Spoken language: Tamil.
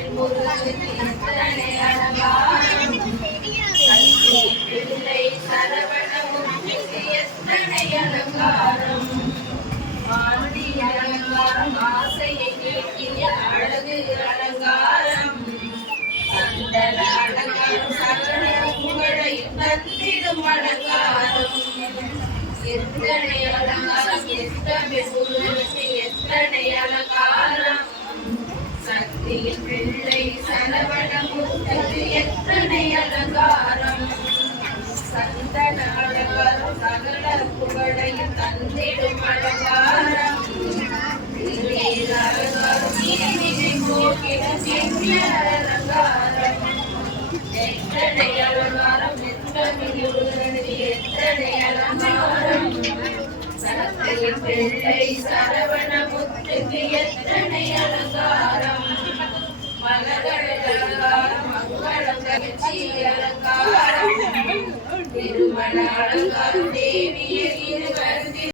எத்தனை அலங்காரம் பிள்ளை சரவணமுத்திக்கு எத்தனை அலங்காரம் ஆண்டி அலங்காரம் ஆசையை நீக்கிய அழகு அலங்காரம் சந்தன அலங்காரம் சகல புகழையும் தந்திடும் அலங்காரம் எத்தனை அலங்காரம் எத்தனை புகழுக்கு எத்தனை அலங்காரம் சக்தியின் பிள்ளை சரவணமுத்திக்கு எத்தனை அலங்காரம் சந்தன அலங்காரம் சகல புகழையும் தந்திடும் அலங்காரம் அலங்காரம் நீதியை போக்கிடும் திவ்ய அலங்காரம் எத்தனை அலங்காரம் எத்தனை அலங்காரம் சக்தியின் பிள்ளை சரவணமுத்திக்கு எத்தனை அலங்காரம் மலர்கள் அலங்காரம் மங்களம் கட்சி அலங்காரம் திருமண அலங்காரம் தேவிய இருவர்